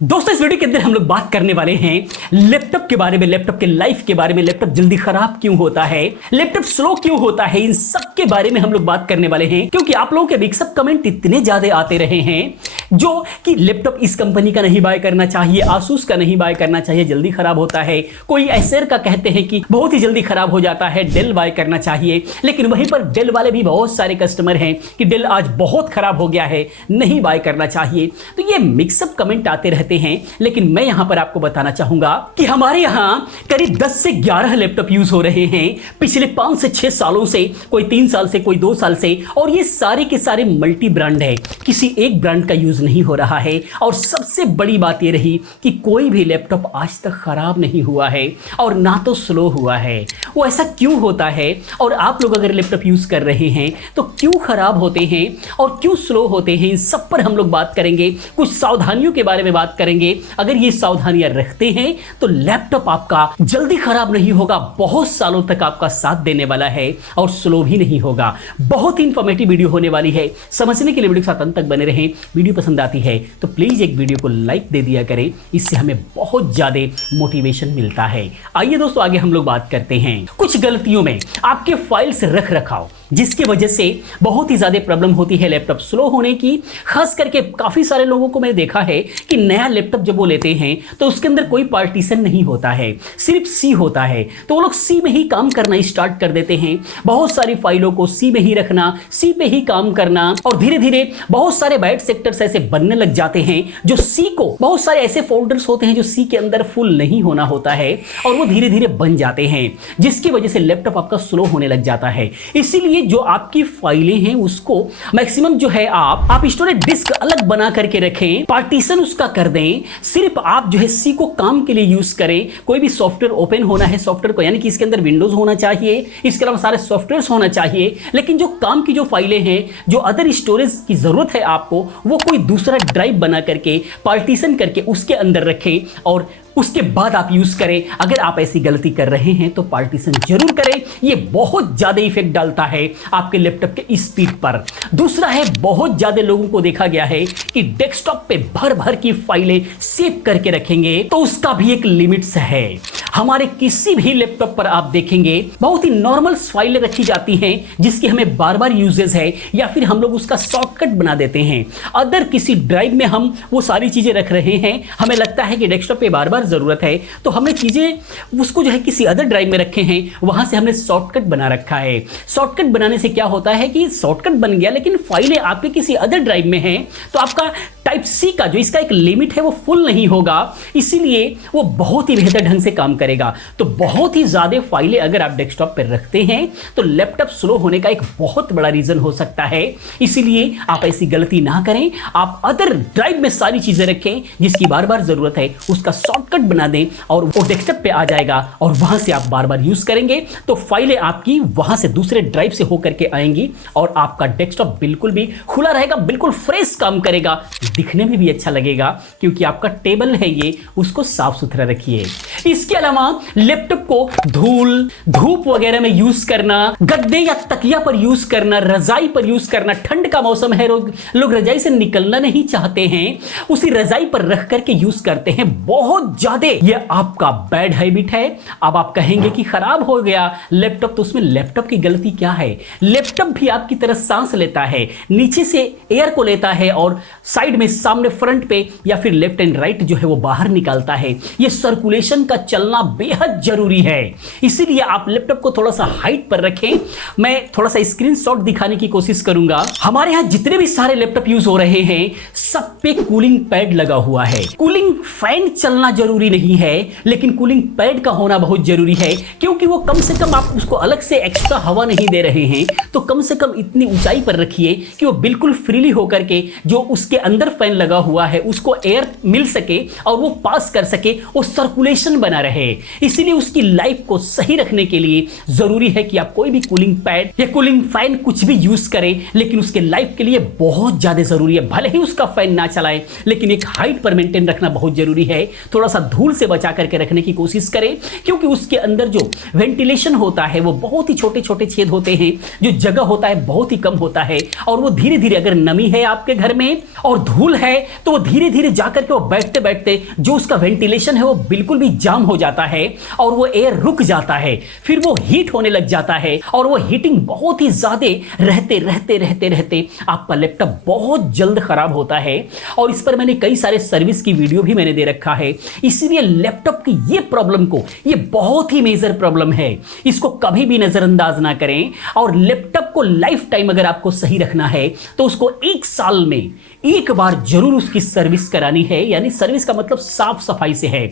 दोस्तों इस वीडियो के अंदर हम लोग बात करने वाले हैं लैपटॉप के बारे में, लैपटॉप के लाइफ के बारे में, लैपटॉप जल्दी खराब क्यों होता है, लैपटॉप स्लो क्यों होता है, इन सब के बारे में हम लोग बात करने वाले हैं। क्योंकि आप लोगों के मिक्सअप कमेंट इतने ज्यादा आते रहे हैं जो कि लैपटॉप इस कंपनी का नहीं बाय करना चाहिए, आसूस का नहीं बाय करना चाहिए, जल्दी खराब होता है। कोई एसर का कहते हैं कि बहुत ही जल्दी खराब हो जाता है, डेल बाय करना चाहिए। लेकिन वहीं पर डेल वाले भी बहुत सारे कस्टमर हैं कि डेल आज बहुत खराब हो गया है, नहीं बाय करना चाहिए। तो ये मिक्सअप कमेंट आते रहते हैं। लेकिन मैं यहां पर आपको बताना चाहूंगा कि हमारे यहां करीब 10 से 11 लैपटॉप यूज हो रहे हैं पिछले 5 से 6 सालों से, कोई 3 साल से, कोई 2 साल से, और ये सारे के सारे मल्टी ब्रांड है, किसी एक ब्रांड का यूज नहीं हो रहा है। और सबसे बड़ी बात ये रही कि कोई भी लैपटॉप आज तक खराब नहीं हुआ है और ना तो स्लो हुआ है। वो ऐसा क्यों होता है, और आप लोग अगर लैपटॉप यूज कर रहे हैं तो क्यों खराब होते हैं और क्यों स्लो होते हैं, इन सब पर हम लोग बात करेंगे। कुछ सावधानियों के बारे में बात करेंगे। अगर ये सावधानियां रखते हैं तो लैपटॉप आपका जल्दी खराब नहीं होगा, बहुत सालों तक आपका साथ देने वाला है और स्लो भी नहीं होगा। बहुत ही इंफॉर्मेटिव वीडियो होने वाली है, समझने के लिए वीडियो के साथ अंत तक बने रहें। वीडियो पसंद आती है तो प्लीज एक वीडियो को लाइक दे दिया करें, इससे हमें बहुत ज्यादा मोटिवेशन मिलता है। आइए दोस्तों आगे हम लोग बात करते हैं कुछ गलतियों में आपके फाइल्स रख रखाव, जिसकी वजह से बहुत ही ज्यादा प्रॉब्लम होती है लैपटॉप स्लो होने की। खास करके काफी सारे लोगों को मैंने देखा है कि नया लैपटॉप जब वो लेते हैं तो उसके अंदर कोई पार्टीशन नहीं होता है, सिर्फ सी होता है, तो वो लोग सी में ही काम करना स्टार्ट कर देते हैं। बहुत सारी फाइलों को सी में ही रखना, सी पे ही काम करना, और धीरे धीरे बहुत सारे बैड सेक्टर्स ऐसे बनने लग जाते हैं जो सी को, बहुत सारे ऐसे फोल्डर्स होते हैं जो सी के अंदर फुल नहीं होना होता है और वो धीरे धीरे बन जाते हैं, जिसकी वजह से लैपटॉप आपका स्लो होने लग जाता है। इसीलिए जो आपकी फाइलें हैं उसको मैक्सिमम जो है आप स्टोरेज डिस्क अलग बना करके रखें, पार्टीशन उसका कर दें, सिर्फ आप जो है सी को काम के लिए यूज करें। कोई भी सॉफ्टवेयर ओपन होना है सॉफ्टवेयर को, यानी कि इसके अंदर विंडोज होना चाहिए, इसके अलावा सारे सॉफ्टवेयर्स होना चाहिए। लेकिन जो काम की जो फाइलें हैं, जो अदर स्टोरेज की जरूरत है आपको, वो कोई दूसरा ड्राइव बना करके पार्टीशन करके उसके अंदर रखें और उसके बाद आप यूज करें। अगर आप ऐसी गलती कर रहे हैं तो पार्टीशन जरूर करें, ये बहुत ज्यादा इफेक्ट डालता है आपके लैपटॉप के स्पीड पर। दूसरा है, बहुत ज्यादा लोगों को देखा गया है कि डेस्कटॉप पे भर भर की फाइलें सेव करके रखेंगे, तो उसका भी एक लिमिट्स है। हमारे किसी भी लैपटॉप पर आप देखेंगे बहुत ही नॉर्मल फाइलें रखी जाती हैं जिसकी हमें बार बार यूजेस है, या फिर हम लोग उसका शॉर्टकट बना देते हैं। अदर किसी ड्राइव में हम वो सारी चीजें रख रहे हैं, हमें लगता है कि डेस्कटॉप पे बार बार जरूरत है, तो हमने चीजें उसको जो है किसी अदर ड्राइव में रखे हैं, वहां से हमने शॉर्टकट बना रखा है। शॉर्टकट बनाने से क्या होता है कि शॉर्टकट बन गया, लेकिन फाइलें आपके किसी अदर ड्राइव में हैं, तो आपका टाइप सी का जो इसका एक लिमिट है वो फुल नहीं होगा, इसीलिए वो बहुत ही बेहतर ढंग से काम करेगा। तो बहुत ही ज्यादा फाइलें अगर आप डेस्कटॉप पर रखते हैं तो लैपटॉप स्लो होने का एक बहुत बड़ा रीजन हो सकता है। इसीलिए आप ऐसी गलती ना करें, आप अदर ड्राइव में सारी चीजें रखें जिसकी बार बार जरूरत है, उसका शॉर्टकट बना दें और वो डेस्कटॉप पे आ जाएगा और वहां से आप बार बार यूज करेंगे तो फाइलें आपकी वहां से दूसरे ड्राइव से होकर के आएंगी और आपका डेस्कटॉप बिल्कुल भी खुला रहेगा, बिल्कुल फ्रेश काम करेगा, दिखने में भी अच्छा लगेगा क्योंकि आपका टेबल है ये, उसको साफ सुथरा रखिए। इसके अलावा लैपटॉप को धूल धूप वगैरह में यूज करना, गद्दे या तकिया पर यूज करना, रजाई पर यूज करना, ठंड का मौसम है, लोग रजाई से निकलना नहीं चाहते हैं, उसी रजाई पर रख करके यूज करते हैं बहुत ज्यादा। ये आपका बैड हैबिट है। अब आप कहेंगे कि खराब हो गया लैपटॉप, तो उसमें लैपटॉप की गलती क्या है? लैपटॉप भी आपकी तरह सांस लेता है, नीचे से एयर को लेता है और साइड में, सामने फ्रंट पे या फिर लेफ्ट एंड राइट जो है वो बाहर निकालता है। ये सर्कुलेशन का चलना बेहद जरूरी है, इसीलिए आप लैपटॉप को थोड़ा सा हाइट पर रखें। मैं थोड़ा सा स्क्रीनशॉट दिखाने की कोशिश करूंगा। हमारे यहां जितने भी सारे लैपटॉप यूज हो रहे हैं सब पे कूलिंग पैड लगा हुआ है। कूलिंग फैन चलना जरूरी नहीं है, लेकिन कूलिंग पैड का होना बहुत जरूरी है, क्योंकि वो कम से कम आप उसको अलग से एक्स्ट्रा हवा नहीं दे रहे हैं, तो कम से कम इतनी ऊंचाई पर रखिए कि वो बिल्कुल फ्रीली होकर के जो उसके अंदर फैन लगा हुआ है उसको एयर मिल सके और वो पास कर सके, वो सर्कुलेशन बना रहे। इसीलिए उसकी लाइफ को सही रखने के लिए जरूरी है कि आप कोई भी कूलिंग पैड या कूलिंग फैन कुछ भी यूज करें, लेकिन उसके लाइफ के लिए बहुत ज्यादा जरूरी है। भले ही उसका फैन ना चलाएं, लेकिन एक हाइट पर मेंटेन रखना बहुत जरूरी है। थोड़ा सा धूल से बचा करके रखने की कोशिश करें, क्योंकि उसके अंदर जो वेंटिलेशन होता है वो बहुत ही छोटे छोटे छेद होते हैं, जो जगह होता है बहुत ही कम होता है, और वो धीरे धीरे अगर नमी है आपके घर में और धूल फुल है तो वो धीरे धीरे जाकर के वो बैठते बैठते जो उसका वेंटिलेशन है वो बिल्कुल भी जाम हो जाता है और वो एयर रुक जाता है, फिर वो हीट होने लग जाता है और वो हीटिंग बहुत ही ज्यादा रहते रहते रहते रहते आपका लैपटॉप बहुत जल्द खराब होता है। और इस पर मैंने कई सारे सर्विस की वीडियो भी मैंने दे रखा है। इसीलिए लैपटॉप की ये प्रॉब्लम को, ये बहुत ही मेजर प्रॉब्लम है, इसको कभी भी नजरअंदाज ना करें। और लैपटॉप को लाइफ टाइम अगर आपको सही रखना है तो उसको 1 साल में एक बार जरूर उसकी सर्विस करानी है। यानी सर्विस का मतलब साफ सफाई से है।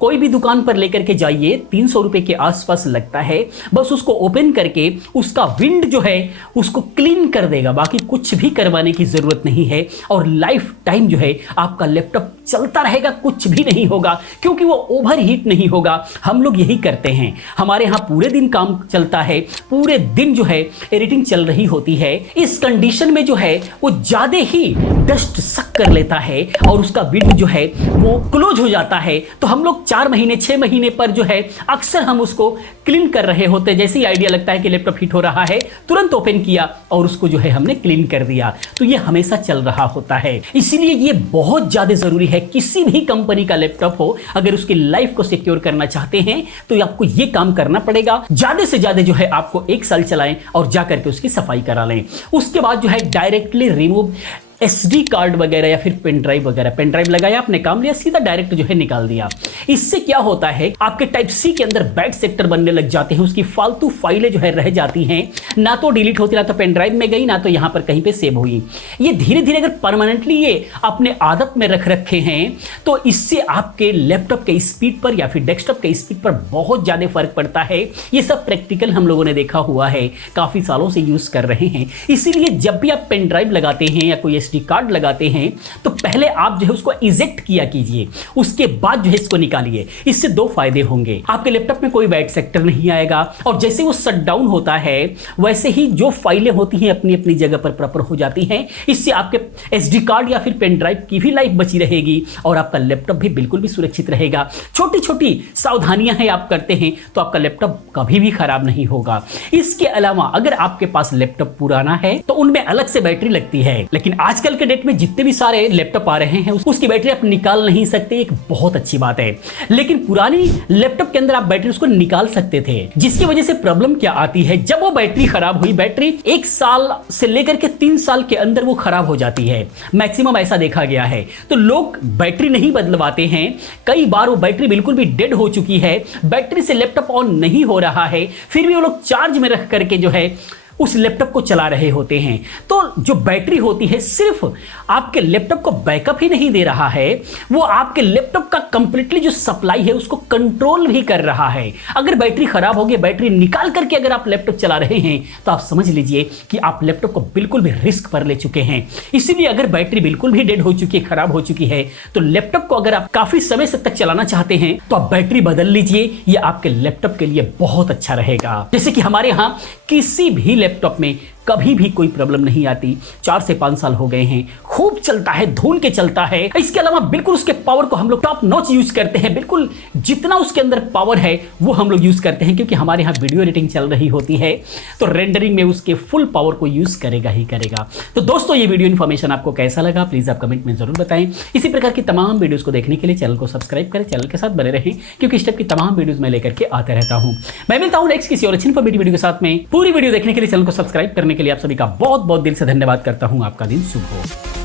कोई भी दुकान पर लेकर के जाइए, 300 रुपए के आसपास लगता है, बस उसको ओपन करके उसका विंड जो है उसको क्लीन कर देगा, बाकी कुछ भी करवाने की जरूरत नहीं है। और लाइफ टाइम जो है आपका लैपटॉप चलता रहेगा, कुछ भी नहीं होगा, क्योंकि वो ओवर हीट नहीं होगा। हम लोग यही करते हैं, हमारे यहाँ पूरे दिन काम चलता है, पूरे दिन जो है एडिटिंग चल रही होती है। इस कंडीशन में जो है वो ज्यादा ही डस्ट सक कर लेता है और उसका विंड जो है वो क्लोज हो जाता है। तो हम लोग 4 महीने 6 महीने पर जो है अक्सर हम उसको क्लीन कर रहे होते हैं। जैसे ही आइडिया लगता है कि लैपटॉप हीट हो रहा है, तुरंत ओपन किया और उसको जो है हमने क्लीन कर दिया। तो ये हमेशा चल रहा होता है। इसीलिए ये बहुत ज्यादा जरूरी है, किसी भी कंपनी का लैपटॉप हो, अगर उसकी लाइफ को सिक्योर करना चाहते हैं तो आपको ये काम करना पड़ेगा। ज्यादा से ज्यादा जो है आपको 1 साल चलाएं और जाकर के उसकी सफाई करा लें। उसके बाद जो है डायरेक्टली रिमूव SD कार्ड वगैरह या फिर पेन ड्राइव वगैरह, पेन ड्राइव लगाया, आपने काम लिया, सीधा डायरेक्ट जो है निकाल दिया। इससे क्या होता है, आपके टाइप सी के अंदर बैड सेक्टर बनने लग जाते हैं, उसकी फालतू फाइलें जो है रह जाती हैं, ना तो डिलीट होती, ना तो पेन ड्राइव में गई, ना तो यहां पर कहीं पे सेव हुई। ये धीरे धीरे अगर परमानेंटली ये अपने आदत में रख रखे हैं तो इससे आपके लैपटॉप के स्पीड पर या फिर डेस्कटॉप के स्पीड पर बहुत ज्यादा फर्क पड़ता है। ये सब प्रैक्टिकल हम लोगों ने देखा हुआ है, काफी सालों से यूज कर रहे हैं। इसीलिए जब भी आप पेन ड्राइव लगाते हैं या कोई SD कार्ड लगाते हैं तो पहले आप जो है उसको इजेक्ट किया कीजिए, उसके बाद जो है इसको निकालिए। इससे 2 फायदे होंगे, आपके लैपटॉप में कोई बैड सेक्टर नहीं आएगा और जैसे वो शट डाउन होता है वैसे ही जो फाइलें होती हैं अपनी अपनी जगह पर प्रॉपर हो जाती हैं। इससे आपके SD कार्ड या फिर पेन ड्राइव की भी लाइफ बची रहेगी और आपका लैपटॉप भी बिल्कुल भी सुरक्षित रहेगा। छोटी छोटी सावधानियां हैं आप करते हैं तो आपका लैपटॉप कभी भी खराब नहीं होगा। इसके अलावा अगर आपके पास लैपटॉप पुराना है तो उनमें अलग से बैटरी लगती है, लेकिन आजकल के डेट में जितने भी सारे लैपटॉप आ रहे हैं उसकी बैटरी आप निकाल नहीं सकते, एक बहुत अच्छी बात है। लेकिन पुरानी लैपटॉप के अंदर आप बैटरी उसको निकाल सकते थे, जिसकी वजह से प्रॉब्लम क्या आती है, जब वो बैटरी खराब हुई, बैटरी 1 साल से लेकर के 3 साल के अंदर वो खराब हो जाती है, मैक्सिमम ऐसा देखा गया है। तो लोग बैटरी नहीं बदलवाते हैं, कई बार वो बैटरी बिल्कुल भी डेड हो चुकी है, बैटरी से लैपटॉप ऑन नहीं हो रहा है, फिर भी वो लोग चार्ज में रख करके जो है उस लैपटॉप को चला रहे होते हैं। तो जो बैटरी होती है सिर्फ आपके लैपटॉप को बैकअप ही नहीं दे रहा है, वो आपके लैपटॉप का कंप्लीटली जो सप्लाई है उसको कंट्रोल भी कर रहा है। अगर बैटरी खराब हो गई, बैटरी निकाल करके अगर आप लैपटॉप चला रहे हैं तो आप समझ लीजिए कि आप लैपटॉप को बिल्कुल भी रिस्क पर ले चुके हैं। इसीलिए अगर बैटरी बिल्कुल भी डेड हो चुकी है, खराब हो चुकी है, तो लैपटॉप को अगर आप काफी समय से तक चलाना चाहते हैं तो आप बैटरी बदल लीजिए, ये आपके लैपटॉप के लिए बहुत अच्छा रहेगा। जैसे कि हमारे यहाँ किसी भी लैपटॉप में कभी भी कोई प्रॉब्लम नहीं आती, 4 से 5 साल हो गए हैं, खूब चलता है, धून के चलता है। इसके अलावा बिल्कुल उसके पावर को हम लोग टॉप नॉच यूज करते हैं, बिल्कुल जितना उसके अंदर पावर है वो हम लोग यूज करते हैं, क्योंकि हमारे यहाँ वीडियो एडिटिंग चल रही होती है तो रेंडरिंग में उसके फुल पावर को यूज करेगा ही करेगा। तो दोस्तों ये वीडियो इन्फॉर्मेशन आपको कैसा लगा प्लीज आप कमेंट में जरूर बताएं। इसी प्रकार की तमाम वीडियोस को देखने के लिए चैनल को सब्सक्राइब करें, चैनल के साथ बने रहें, क्योंकि इस टाइप की तमाम वीडियोस मैं लेकर के आता रहता हूं। मैं मिलता हूं नेक्स्ट किसी और अच्छी इन्फॉर्मेटिव वीडियो के साथ में। पूरी वीडियो देखने के लिए, चैनल को सब्सक्राइब करने के लिए आप सभी का बहुत बहुत दिल से धन्यवाद करता हूं। आपका दिन शुभ हो।